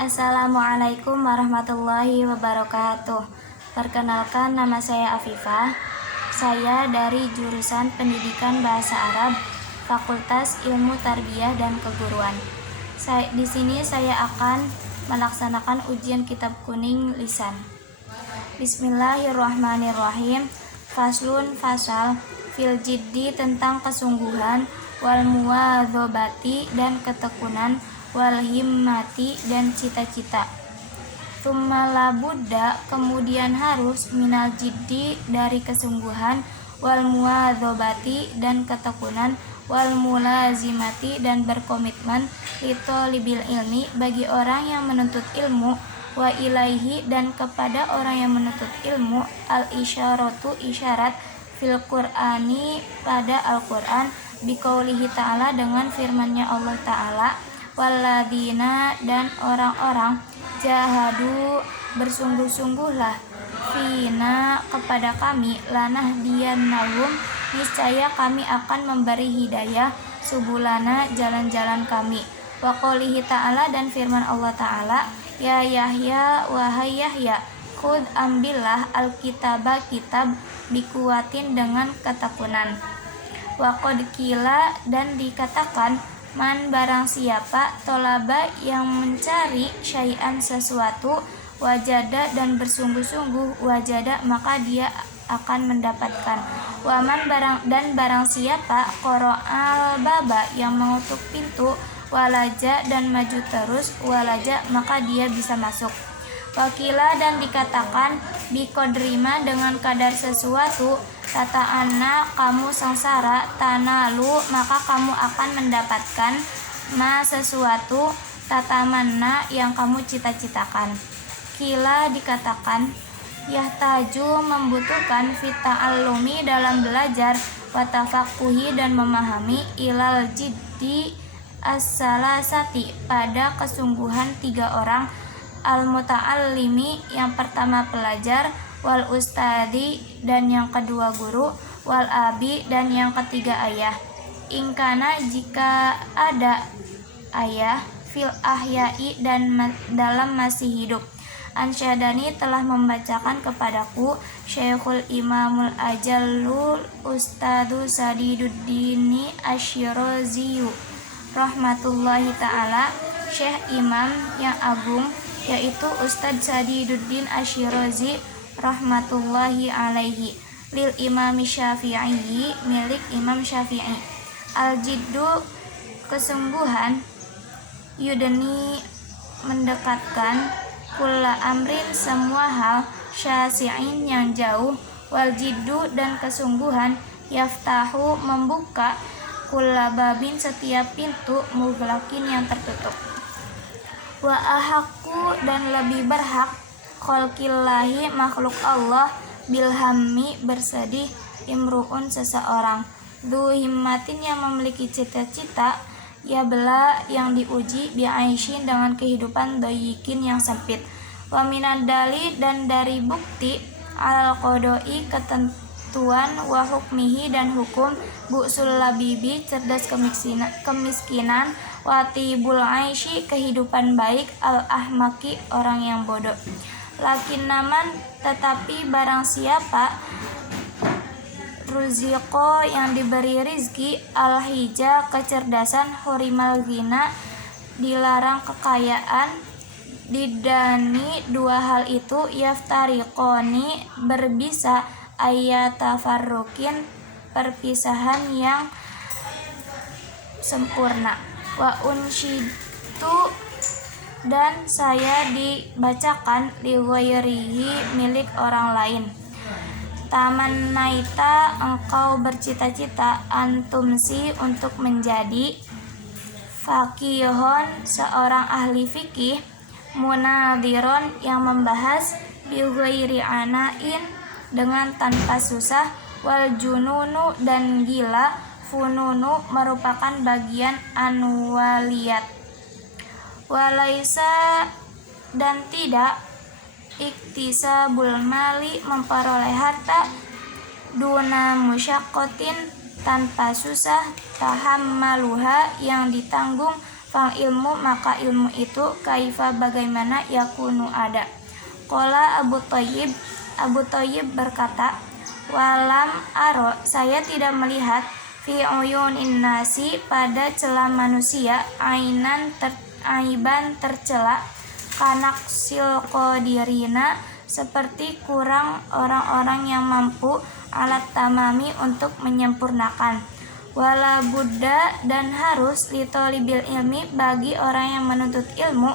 Assalamualaikum warahmatullahi wabarakatuh. Perkenalkan, nama saya Afifah. Saya dari jurusan Pendidikan Bahasa Arab, Fakultas Ilmu Tarbiyah dan Keguruan. Di sini saya akan melaksanakan ujian kitab kuning lisan. Bismillahirrahmanirrahim. Faslun fasal fil jiddi tentang kesungguhan, wal muwadzabati dan ketekunan, wal himmati dan cita-cita. Tsumma la budda kemudian harus, minal jiddi dari kesungguhan, wal muwadzabati dan ketekunan, wal mulazimati dan berkomitmen, litolibil ilmi bagi orang yang menuntut ilmu, wa ilaihi dan kepada orang yang menuntut ilmu, al isyaratu isyarat, fil qur'ani pada Al-Quran, biqaulihi ta'ala dengan firmannya Allah Ta'ala, waladina dan orang-orang, jahadu bersungguh-sungguhlah, fina kepada kami, lanahdiyannahum niscaya kami akan memberi hidayah, subulana jalan-jalan kami. Wa qaulihi ta'ala dan firman Allah Ta'ala, ya Yahya wahai Yahya, khud ambillah alkitabah kitab, bikuatin dengan ketekunan. Wa qad qila dan dikatakan, man barang siapa, tolaba yang mencari syai'an sesuatu, wajada dan bersungguh-sungguh, wajada maka dia akan mendapatkan. Waman barang siapa, qoro'al baba yang mengutuk pintu, walaja dan maju terus, walaja maka dia bisa masuk. Wakila dan dikatakan, biqodrima dengan kadar sesuatu, tata'anna kamu sengsara, tanalu maka kamu akan mendapatkan, ma sesuatu, tatamanna yang kamu cita-citakan. Kila dikatakan, yahtaju membutuhkan, fita'allumi dalam belajar, watafakuhi dan memahami, ilal jiddi as-salasati pada kesungguhan 3 orang, al-muta'allimi yang pertama pelajar, wal ustadi dan yang kedua guru, wal abi dan yang ketiga ayah. Ingkana jika ada ayah, fil ahyai dan dalam masih hidup. Ansyadani telah membacakan kepadaku Syekhul Imamul Ajallul Ustadu Sadiduddini Asyiraziyu rahmatullahi ta'ala, Syekh Imam yang agung, yaitu Ustadz Sadiduddin Asyirazi rahmatullahi alaihi, lil imami syafi'i milik Imam Syafi'i. Al-jiddu kesungguhan, yudeni mendekatkan, kulla amrin semua hal, syasi'in yang jauh, wal jiddu dan kesungguhan, yaftahu membuka, kulla babin setiap pintu, mughlaqin yang tertutup. Wa ahakku dan lebih berhak, khalqillahi makhluk Allah, bilhammi bersedih, imru'un seseorang, du himmatin yang memiliki cita-cita, ya bela yang diuji, bi'aishin dengan kehidupan doyikin yang sempit. Wa minadali dan dari bukti, al qodoi ketentuan, wa hukmihi dan hukum, bu'sul labibi cerdas kemiskinan, wa tibul aishi kehidupan baik, al ahmaki orang yang bodoh. Lakin naman tetapi barang siapa, ruziqo yang diberi rizki, al-hija kecerdasan, hurimal ghina dilarang kekayaan, didani 2 hal itu, yaftariqoni berbisa, ayatafarrukin perpisahan yang sempurna. Wa unsyitu dan saya dibacakan, li ghairihi milik orang lain. Tamannaita engkau bercita-cita, antumsi untuk menjadi, faqihon seorang ahli fikih, munadhiron yang membahas, bi ghairi anain dengan tanpa susah, wal jununu dan gila, fununu merupakan bagian anwaliyat. Walaisa dan tidak, iktisabul mali memperoleh harta, duna musyaqqatin tanpa susah, tahammaluha yang ditanggung, fal ilmu maka ilmu itu kaifa bagaimana yakunu ada. Qala Abu Thayyib berkata, walam aro saya tidak melihat fi uyunin nasi pada celah manusia aiban tercela kanaksil qadirina seperti kurang orang-orang yang mampu alat tamami untuk menyempurnakan. Wala buddha dan harus litolibil ilmi bagi orang yang menuntut ilmu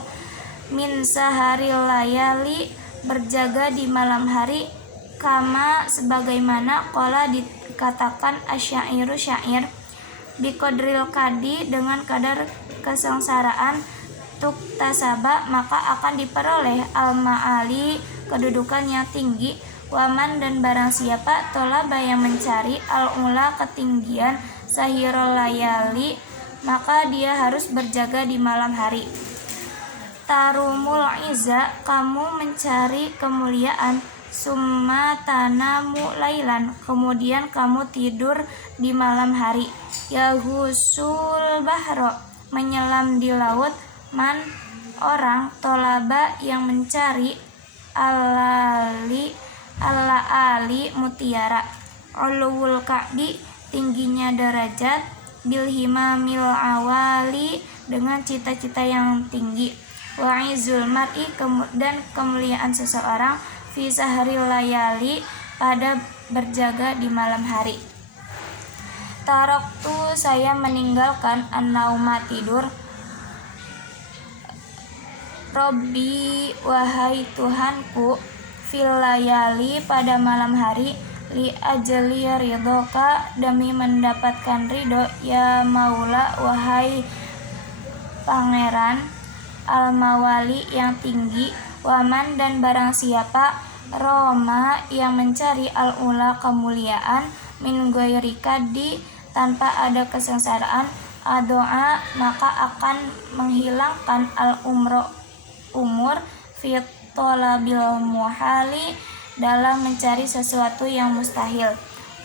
min saharil layali berjaga di malam hari kama sebagaimana qala dikatakan asyairu syair biqadril kadi dengan kadar kesengsaraan tuktasaba maka akan diperoleh al-ma'ali kedudukan yang tinggi waman dan barang siapa tolaba yang mencari al-ula ketinggian sahirul layali maka dia harus berjaga di malam hari. Tarumul izza kamu mencari kemuliaan summa tanamu lailan kemudian kamu tidur di malam hari. Yahusul bahro menyelam di laut man orang tolaba yang mencari ali mutiara ulul ka'bi tingginya derajat bilhimamil awali dengan cita-cita yang tinggi wa'izul mar'i dan kemuliaan seseorang fi sahril layali pada berjaga di malam hari. Taroktu saya meninggalkan an-nauma tidur Robbi wahai Tuhanku fil layali pada malam hari li ajli ridhoka demi mendapatkan ridho ya maula wahai pangeran al mawali yang tinggi waman dan barang siapa Roma yang mencari al ula kemuliaan min ghairi kadi tanpa ada kesengsaraan adoa maka akan menghilangkan al umur fi thalabil muhali dalam mencari sesuatu yang mustahil.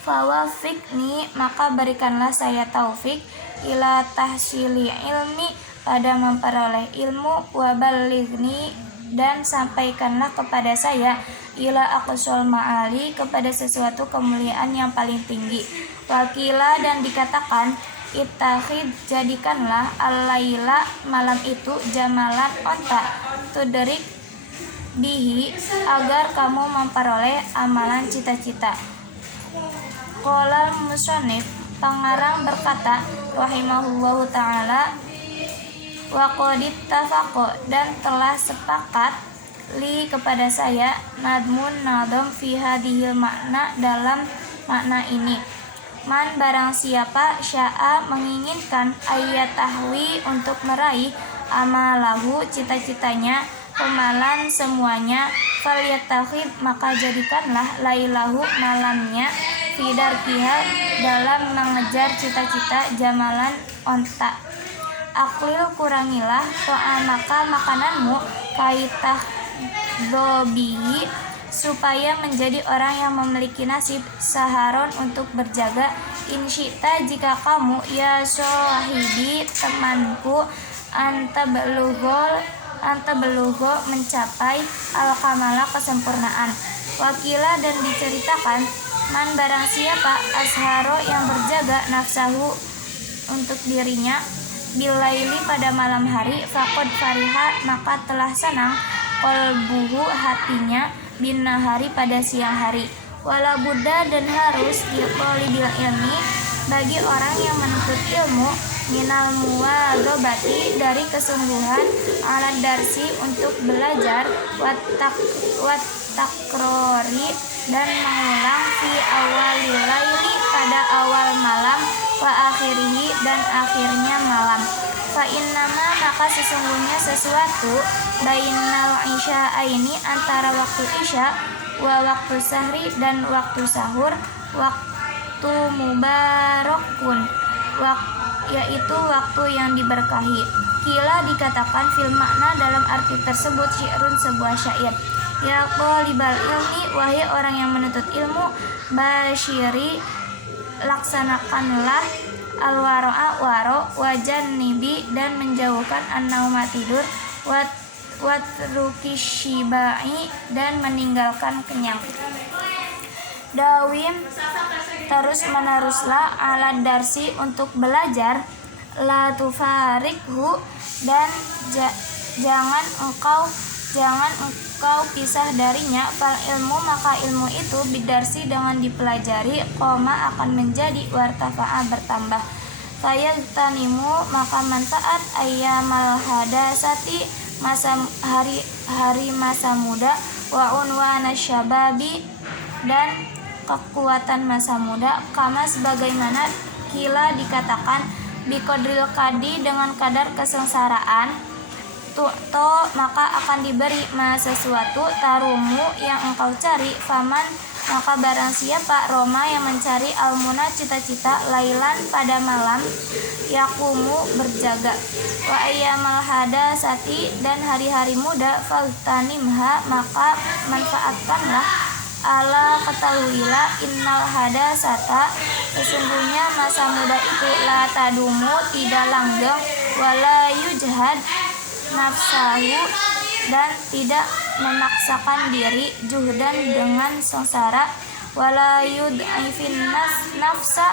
Fawafikni maka berikanlah saya taufik ila tahsili ilmi pada memperoleh ilmu wabalighni dan sampaikanlah kepada saya ila aqsal ma'ali kepada sesuatu kemuliaan yang paling tinggi. Wakila dan dikatakan ittakhid jadikanlah al-laila malam itu jamalan onta tudrik bihi agar kamu memperoleh amalan cita-cita. Qolal musannif pengarang berkata rahimahullahu ta'ala wa qadit tafaqo dan telah sepakat li kepada saya nadmun nadom fi hadhil makna dalam makna ini man barang siapa sya'a menginginkan ayatahwi untuk meraih amalahu cita-citanya kemalan semuanya falyatakhid maka jadikanlah lailahu malamnya fidarkiha dalam mengejar cita-cita jamalan onta aklil kurangilah maka makananmu kaitah dobihi supaya menjadi orang yang memiliki nasib saharon untuk berjaga insyita jika kamu ya sahibi temanku anta belugo mencapai al-kamala kesempurnaan. Wakila dan diceritakan man barang siapa asharo yang berjaga nafsahu untuk dirinya bilaili pada malam hari faqad fariha maka telah senang qalbuhu hatinya bin nahari pada siang hari. Wala buddha dan harus liqalibil ilmi bagi orang yang menuntut ilmu minal muwadobati dari kesungguhan alat darsi untuk belajar wat takrori dan mengulang fi awalil laili pada awal malam wa akhirihi dan akhirnya malam. Fa innama maka sesungguhnya sesuatu bainal isya'aini antara waktu isya wa waktu sahri dan waktu sahur waktu mubarakun yaitu waktu yang diberkahi. Kila dikatakan fil makna dalam arti tersebut syairun sebuah syair. Ya qalibal ilmi wahai orang yang menuntut ilmu basyiri laksanakanlah al-wara'a waro, wajan nibi dan menjauhkan an-nauma tidur, watruki syibai dan meninggalkan kenyang. Dawim terus meneruslah ala darsi untuk belajar, la tufarikhu dan jangan engkau pisah darinya, fal ilmu maka ilmu itu bidarsi dengan dipelajari, koma akan menjadi, wartafa'a bertambah, fayagtanimu maka manfaat ayyamal hadasati hari masa muda, wa unwana syababi dan kekuatan masa muda, kama sebagaimana kila dikatakan, biqadril kadi dengan kadar kesengsaraan, tu'to maka akan diberi ma sesuatu, tarumu yang engkau cari, faman maka barang siapa Roma yang mencari almuna cita-cita, lailan pada malam, yakumu berjaga, wa ayyamal hadasati dan hari-hari muda, faltanimha maka manfaatkanlah, ala ketahuilah innal hadasata sesungguhnya masa muda itu la tadumu tidak langgeng, wala yujhad nafsahu dan tidak memaksakan diri, juhdan dengan sengsara, wala yud'ifin nafsa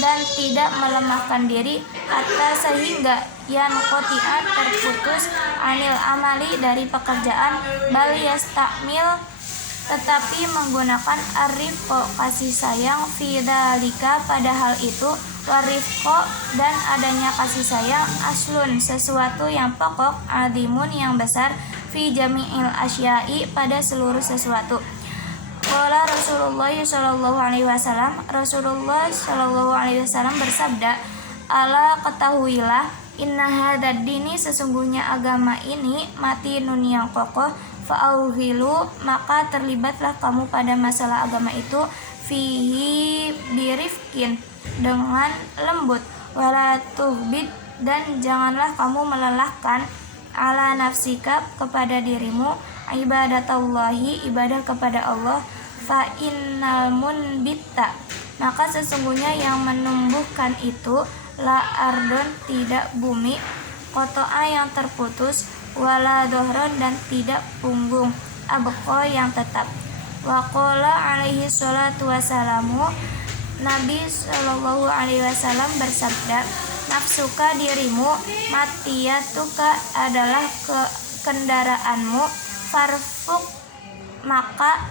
dan tidak melemahkan diri, hatta sehingga yanqati'a terputus, anil amali dari pekerjaan, bal yastakmil tetapi menggunakan arifqo kasih sayang, fidzalika pada hal itu, warifqo dan adanya kasih sayang, aslun sesuatu yang pokok, azimun yang besar, fi jami'il asya'i pada seluruh sesuatu. Qala Rasulullah sallallahu alaihi wasallam bersabda, ala ketahuilah, inna hadzal dini sesungguhnya agama ini, matinun yang kokoh, fa'auhilu maka terlibatlah kamu pada masalah agama itu, fihi birifkin dengan lembut, wala tuhbid dan janganlah kamu melelahkan, ala nafsika kepada dirimu, ibadatallahi ibadah kepada Allah, fa innal munbitta maka sesungguhnya yang menumbuhkan itu, la ardon tidak bumi, kotoa yang terputus, wala dohron dan tidak punggung, abqo yang tetap. Waqala alaihi salatu wassalamu Nabi sallallahu alaihi wasallam bersabda, nafsuka dirimu, matiyatuka adalah kendaraanmu, farfuk maka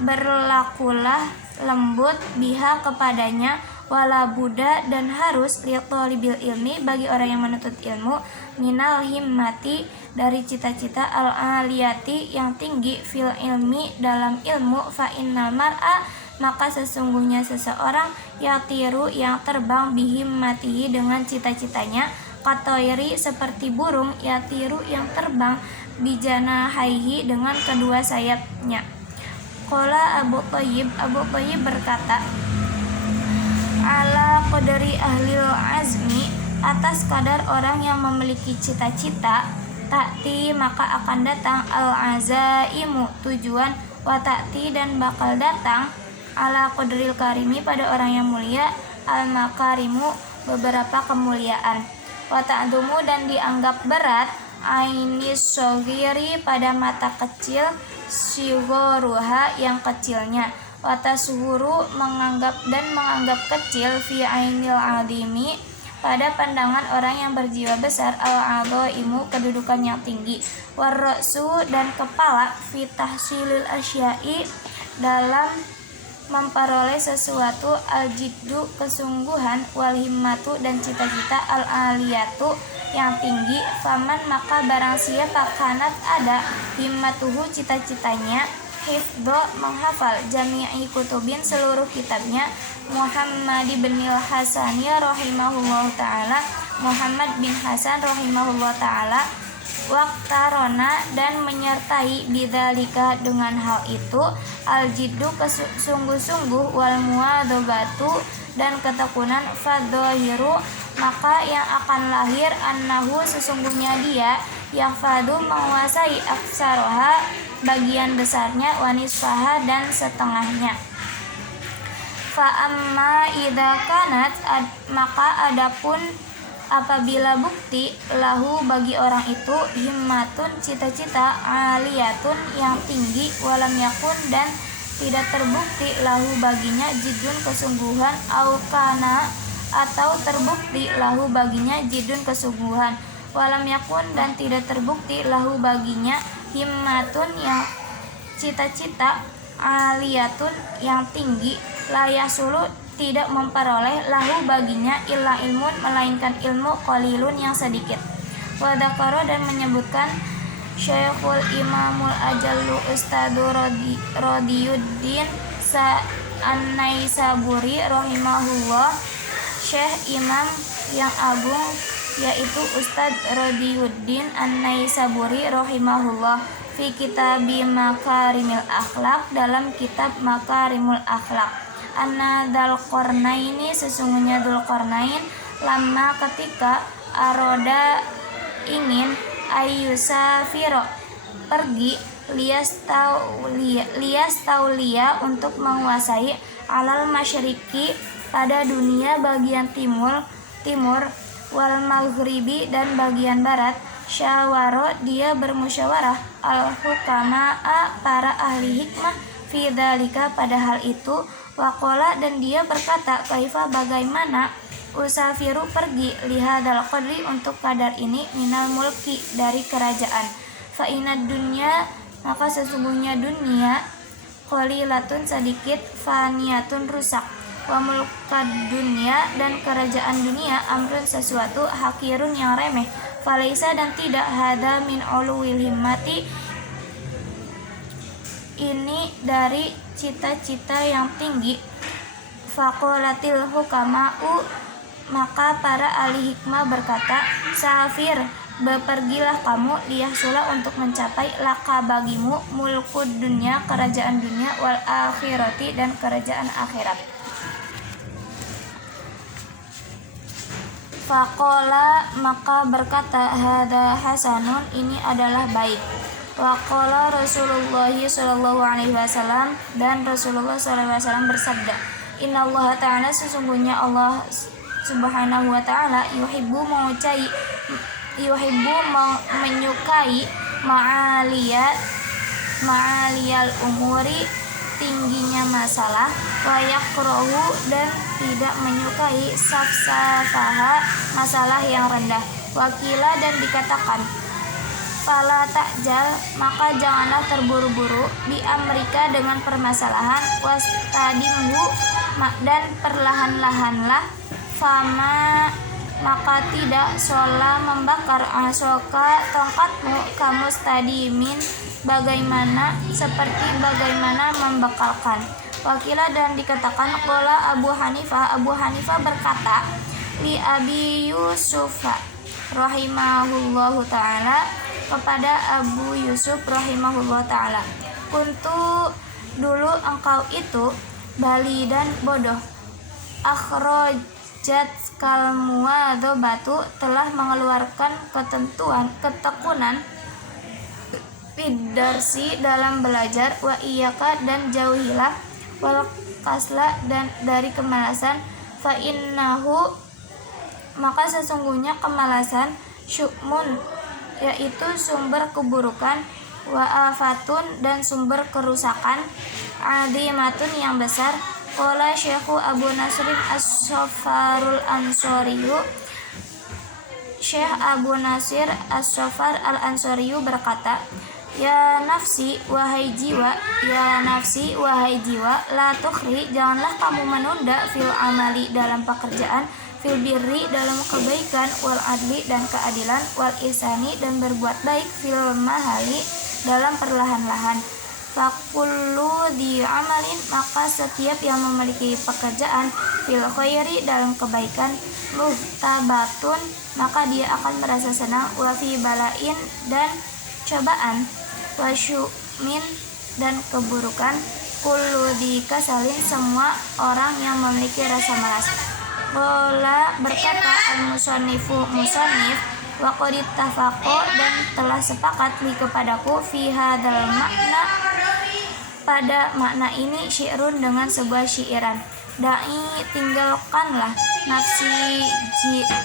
berlakulah lembut biha kepadanya, wala buddha dan harus liqtalibil ilmi bagi orang yang menuntut ilmu, minal himmati dari cita-cita, al-aliyati yang tinggi, fil ilmi dalam ilmu, fa innal mar'a maka sesungguhnya seseorang yatiru yang terbang, bihimmatihi dengan cita-citanya, katoiri seperti burung, yatiru yang terbang, bijana haihi dengan kedua sayapnya. Qala Abu Thayyib berkata, ala qadari ahlil azmi atas kadar orang yang memiliki cita-cita, ta'ti maka akan datang, al-azaimu tujuan, wa ta'ti dan bakal datang, ala qadril karimi pada orang yang mulia, al-makarimu beberapa kemuliaan, wa ta'dumu dan dianggap berat, ainis soghiri pada mata kecil, sighoruha yang kecilnya, watasuhuru menganggap kecil, fi ainil adimi pada pandangan orang yang berjiwa besar, al-adhaimu kedudukan yang tinggi, warrasu dan kepala, fi tahsilil asya'i dalam memperoleh sesuatu, al-jiddu kesungguhan, wal himmatu dan cita-cita, al-aliyatu yang tinggi, faman maka barang siapa kanat ada himmatuhu cita-citanya, hifdho menghafal, jami'i kutubin seluruh kitabnya, Muhammad bin Hasani rahimahullah ta'ala, Muhammad bin Hasan rahimahullah ta'ala, waktarona dan menyertai bidzalika dengan hal itu, al-jiddu sungguh-sungguh, wal muadzabatu dan ketekunan, fadhahiru maka yang akan lahir, annahu sesungguhnya dia, yahfadu menguasai, aksaroha bagian besarnya, wanisfaha dan setengahnya, Fa amma idza kanat maka adapun apabila bukti lahu bagi orang itu himmatun cita-cita aliyatun yang tinggi walam yakun dan tidak terbukti lahu baginya jidun kesungguhan kana atau terbukti lahu baginya jidun kesungguhan walam yakun dan tidak terbukti lahu baginya himmatun yang cita-cita aliyatun yang tinggi layasulu tidak memperoleh lahu baginya illa ilmun melainkan ilmu qalilun yang sedikit. Wa dzakara dan menyebutkan Syekhul Imamul Ajallu Ustadu Radiyuddin An-Naisaburi rahimahullah, Syekh Imam yang agung yaitu Ustad Radiyuddin An-Naisaburi rahimahullah fi kitabi Makarimil Akhlaq dalam kitab Makarimul Akhlaq. Anna Dzulqarnaini sesungguhnya Dzulqarnain lama ketika aroda ingin ayyusafiro pergi lias taulia untuk menguasai alal masyriqi pada dunia bagian timur wal maghribi dan bagian barat. Syawaro dia bermusyawarah al hukama'a para ahli hikmah fi dzalika pada hal itu. Waqala dan dia berkata kaifa bagaimana usafiru pergi lihadal qadri untuk kadar ini minal mulki dari kerajaan. Fa inad dunya maka sesungguhnya dunia qalilatun sedikit faniyatun rusak. Wa mulkad dunya dan kerajaan dunia amrun sesuatu hakirun yang remeh. Falaisa dan tidak hada min uluwil himmati ini dari cita-cita yang tinggi. Faqalatil hukama'u maka para ahli hikmah berkata safir bepergilah kamu liyahsula untuk mencapai laka bagimu mulkud dunya kerajaan dunia wal akhirati dan kerajaan akhirat. Faqala maka berkata hada hasanun ini adalah baik. Waqala Rasulullah sallallahu alaihi wasallam dan Rasulullah sallallahu alaihi wasallam bersabda innallaha ta'ala sesungguhnya Allah subhanahu wa ta'ala yuhibbu menyukai ma'aliyal umuri tingginya masalah wa yakrahu dan tidak menyukai safsafaha masalah yang rendah. Wakila dan dikatakan fala ta'jal maka janganlah terburu-buru di Amerika dengan permasalahan wastadimhu dan perlahan-lahanlah fama maka tidak shola membakar asoka tongkatmu kamu stadimin seperti bagaimana membekalkan. Wakila dan dikatakan qala Abu Hanifah berkata li Abi Yusuf rahimahullahu ta'ala kepada Abu Yusuf rahimahullah ta'ala kuntu dulu engkau itu bali dan bodoh akhrajat kalmuadzabatu telah mengeluarkan ketekunan fidarsi dalam belajar wa iyaka dan jauhilah wal kasla dan dari kemalasan fa innahu maka sesungguhnya kemalasan syukmun yaitu sumber keburukan wa afatun dan sumber kerusakan adimatun yang besar. Qala Syekhu Abu Nasrin As-Safarul Ansoriyu Syekh Abu Nasir As-Safar Al-Ansoriyu berkata ya nafsi wahai jiwa la tukhri janganlah kamu menunda fil amali dalam pekerjaan fil birri dalam kebaikan wal adli dan keadilan wal ihsani dan berbuat baik fil mahali dalam perlahan-lahan. Fakullu di amalin maka setiap yang memiliki pekerjaan fil khairi dalam kebaikan muhtabatun maka dia akan merasa senang wa fi balain dan cobaan wa syumin dan keburukan kullu di kasalin semua orang yang memiliki rasa malas. Qala berkata al-musannifu musannif wa qad ittafaqo dan telah sepakat li kepadaku fi hadzal makna pada makna ini syi'run dengan sebuah syairan Dai, tinggalkanlah nafsi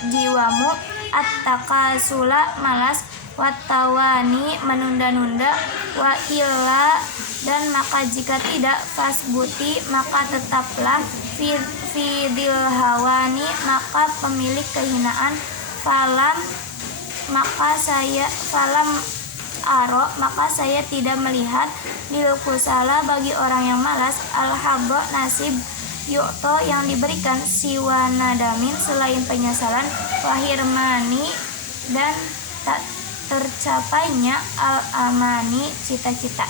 jiwamu, at-takasula, malas, watawani, menunda-nunda, wa illa, dan maka jika tidak, fasbuti, maka tetaplah, fidil hawani, maka pemilik kehinaan, falam maka saya tidak melihat, lil kusala, bagi orang yang malas, al-habba, nasib, yu'to, yang diberikan, siwa nadamin, selain penyesalan, wahirmani, dan tak tercapainya, al-amani, cita-cita.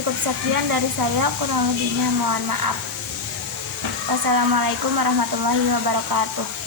Cukup sekian dari saya, kurang lebihnya mohon maaf. Wassalamualaikum warahmatullahi wabarakatuh.